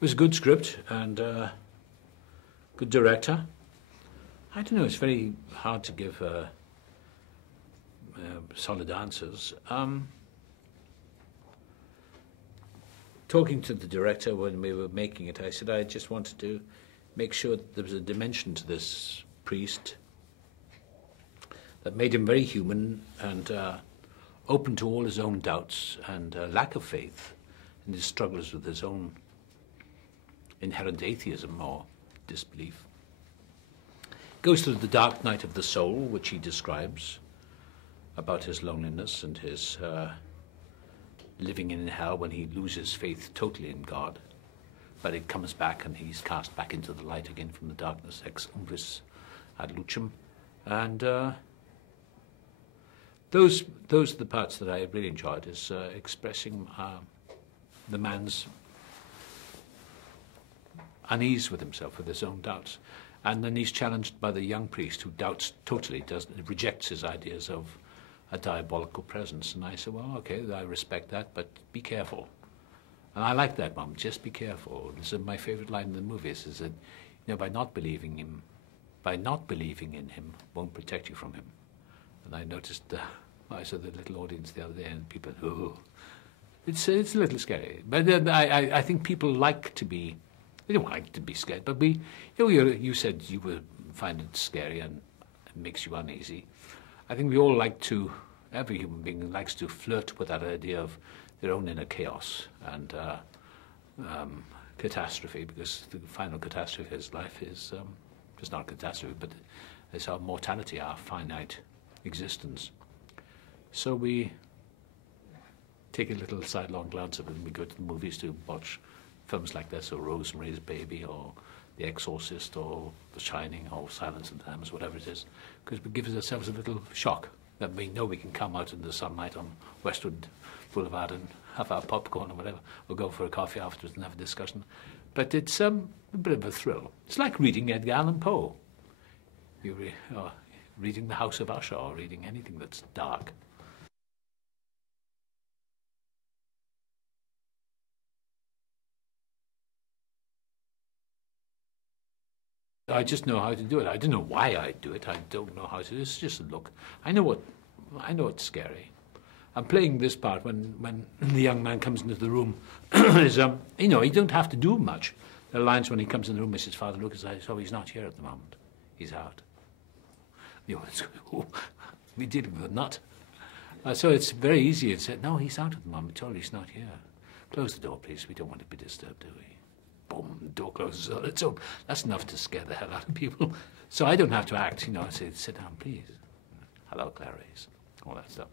was a good script and good director. I don't know, it's very hard to give solid answers. Talking to the director when we were making it, I said I just wanted to make sure that there was a dimension to this priest that made him very human and open to all his own doubts and lack of faith in his struggles with his own inherent atheism or disbelief. Goes through the dark night of the soul, which he describes, about his loneliness and his living in hell when he loses faith totally in God. But it comes back and he's cast back into the light again from the darkness, ex umbris ad lucem. And those are the parts that I really enjoyed, is expressing the man's unease with himself, with his own doubts. And then he's challenged by the young priest who doubts totally, rejects his ideas of a diabolical presence. And I said, well, okay, I respect that, but be careful. And I like that, Mum, just be careful. This is my favorite line in the movies, is that, you know, by not believing in him won't protect you from him. And I noticed, I saw the little audience the other day, and people, oh, it's a little scary. But I think people like to be, they don't like to be scared, but you know, you said you would find it scary and it makes you uneasy. I think we all like to, every human being likes to flirt with that idea of their own inner chaos and catastrophe, because the final catastrophe of his life is, it's not a catastrophe, but it's our mortality, our finite existence. So we take a little sidelong glance at it when we go to the movies to watch films like this, or Rosemary's Baby, or The Exorcist, or The Shining, or Silence of the Lambs, whatever it is, because it gives ourselves a little shock that we know we can come out in the sunlight on Westwood Boulevard and have our popcorn or whatever, or go for a coffee afterwards and have a discussion. But it's a bit of a thrill. It's like reading Edgar Allan Poe. Or reading The House of Usher, or reading anything that's dark. I just know how to do it. I don't know why I do it. I don't know how to do it. It's just a look. I know it's scary. I'm playing this part when the young man comes into the room. Is you know, you don't have to do much. There are lines when he comes in the room, Mrs. Father Lucas, so he's not here at the moment. He's out. You know, oh, we dealing with a nut. So it's very easy to say, no, he's out at the moment. Totally, he's not here. Close the door, please. We don't want to be disturbed, do we? Boom, the door closes on its own. That's enough to scare the hell out of people. So I don't have to act, you know. I say, sit down, please. Hello, Clarice. All that stuff.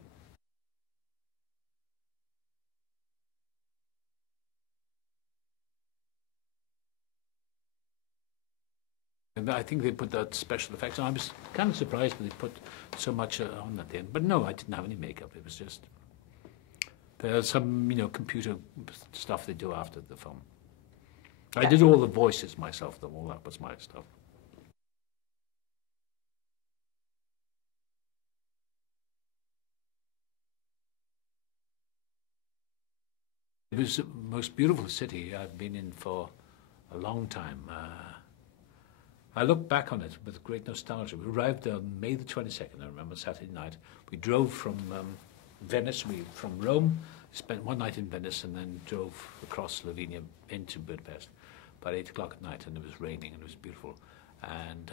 And I think they put that special effects on. I was kind of surprised that they put so much on at the end. But no, I didn't have any makeup. It was just, there's some, you know, computer stuff they do after the film. I did all the voices myself, though. All that was my stuff. It was the most beautiful city I've been in for a long time. I look back on it with great nostalgia. We arrived on May the 22nd, I remember, Saturday night. We drove from Venice, from Rome, spent one night in Venice, and then drove across Slovenia into Budapest. About 8 o'clock at night, and it was raining, and it was beautiful. And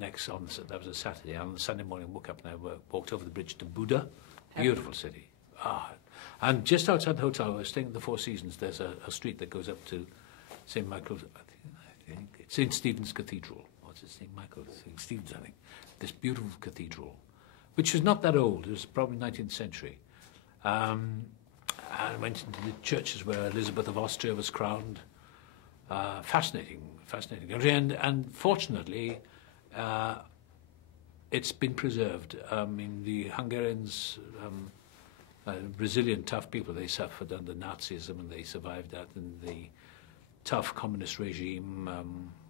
next, that was a Saturday, and on the Sunday morning, I woke up and I walked over the bridge to Buda. Beautiful city. And just outside the hotel, I was staying at the Four Seasons. There's a street that goes up to St. Michael's, I think St. Stephen's Cathedral. What's its name? St. Stephen's, I think. This beautiful cathedral, which was not that old. It was probably 19th century. And I went into the churches where Elizabeth of Austria was crowned. Fascinating country, and fortunately, it's been preserved. I mean, the Hungarians, Brazilian tough people, they suffered under Nazism, and they survived that in the tough communist regime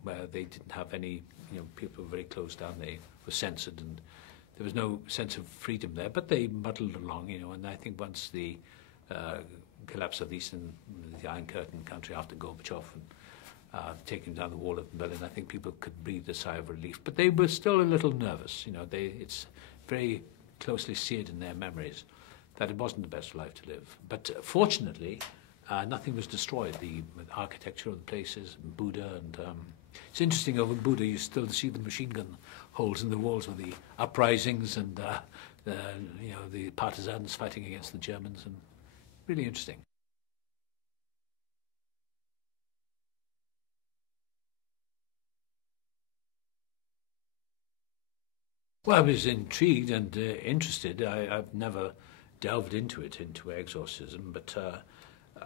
where they didn't have any, you know, people were very closed down. They were censored, and there was no sense of freedom there. But they muddled along, you know. And I think once the collapse of the Iron Curtain country after Gorbachev and taking down the wall of Berlin, I think people could breathe a sigh of relief. But they were still a little nervous. You know, it's very closely seared in their memories that it wasn't the best life to live. But fortunately, nothing was destroyed. The architecture of the places, Buddha, and it's interesting, over Buddha you still see the machine gun holes in the walls with the uprisings and the partisans fighting against the Germans, and really interesting. Well, I was intrigued and interested. I've never delved into exorcism, but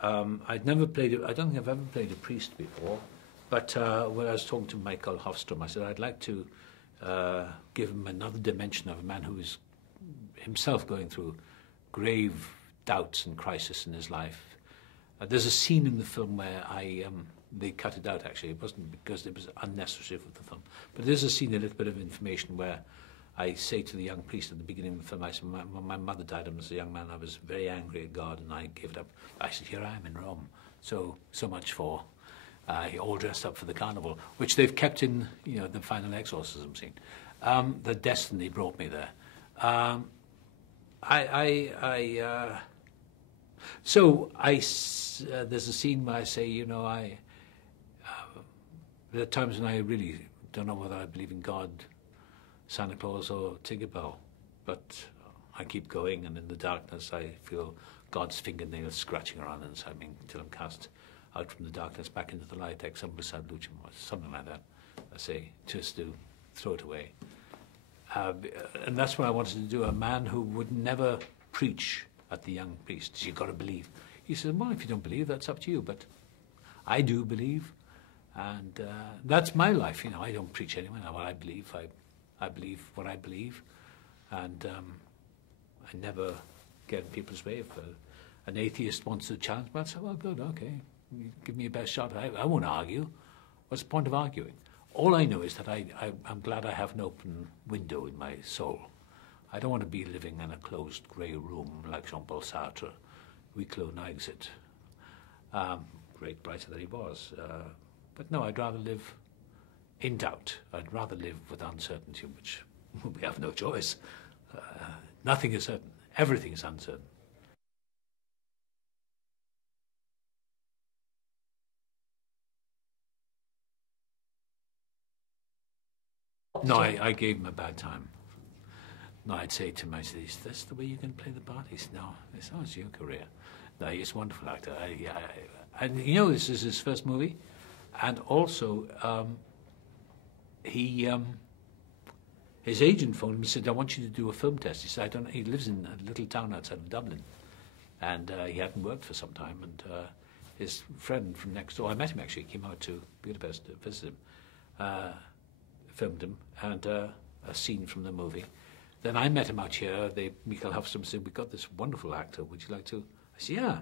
I'd never played it. I don't think I've ever played a priest before. But when I was talking to Michael Kovak, I said I'd like to give him another dimension of a man who is himself going through grave doubts and crisis in his life. There's a scene in the film where they cut it out, actually. It wasn't because it was unnecessary for the film. But there's a scene, a little bit of information, where I say to the young priest at the beginning of the film, I said, when my mother died, I was a young man, I was very angry at God, and I gave it up. I said, here I am in Rome. So much for all dressed up for the carnival, which they've kept in, the final exorcism scene. The destiny brought me there. There's a scene where I say, there are times when I really don't know whether I believe in God, Santa Claus, or Tinkerbell, but I keep going, and in the darkness I feel God's fingernails scratching around inside me until I'm cast out from the darkness back into the light, ex umbris ad lucem, or something like that. I say, just to throw it away. And that's what I wanted to do, a man who would never preach at the young priest. You've got to believe. He said, well, if you don't believe, that's up to you, but I do believe, and that's my life. I don't preach anyone what I believe. I believe what I believe, and I never get in people's way. If an atheist wants to challenge me, I'll say, well, good, okay, give me your best shot. I won't argue. What's the point of arguing? All I know is that I'm glad I have an open window in my soul. I don't want to be living in a closed grey room like Jean-Paul Sartre, huis clos, no exit. Great writer that he was. But no, I'd rather live in doubt. I'd rather live with uncertainty, which we have no choice. Nothing is certain. Everything is uncertain. No, I gave him a bad time. No, I'd say to him, I said, is this the way you can play the part? He said, no, it's your career. No, he's a wonderful actor. And this is his first movie. And also, his agent phoned me and said, I want you to do a film test. He said, he lives in a little town outside of Dublin. And he hadn't worked for some time. And his friend from next door, I met him actually, he came out to Budapest to visit him, filmed him, and a scene from the movie. Then I met him out here. Michael Kovak said, we've got this wonderful actor. Would you like to? I said, yeah.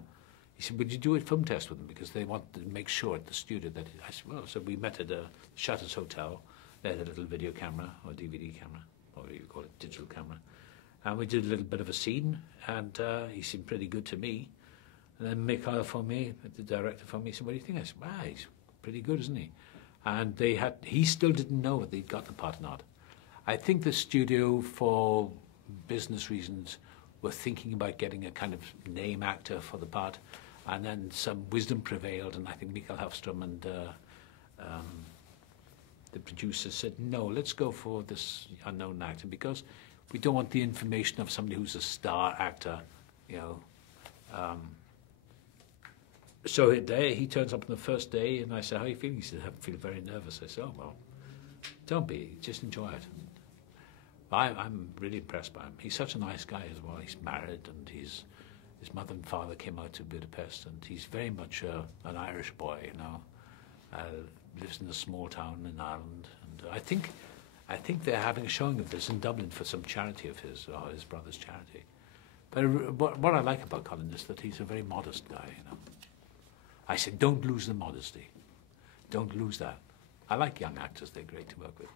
He said, would you do a film test with him? Because they want to make sure at the studio that... I said, well, so we met at a Shutters Hotel. They had a little video camera, or DVD camera, or what do you call it, digital camera. And we did a little bit of a scene, and he seemed pretty good to me. And then Michael phoned me, the director phoned me, he said, what do you think? I said, wow, he's pretty good, isn't he? And he still didn't know whether he'd got the part or not. I think the studio, for business reasons, were thinking about getting a kind of name actor for the part, and then some wisdom prevailed, and I think Michael Kovak and the producer said, no, let's go for this unknown actor, because we don't want the information of somebody who's a star actor, So he turns up on the first day, and I said, how are you feeling? He said, I feel very nervous. I said, oh, well, don't be, just enjoy it. I'm really impressed by him. He's such a nice guy as well. He's married, and his mother and father came out to Budapest, and he's very much an Irish boy, lives in a small town in Ireland. And I think they're having a showing of this in Dublin for some charity of his, or his brother's charity. But what I like about Colin is that he's a very modest guy, I said, don't lose the modesty. Don't lose that. I like young actors. They're great to work with.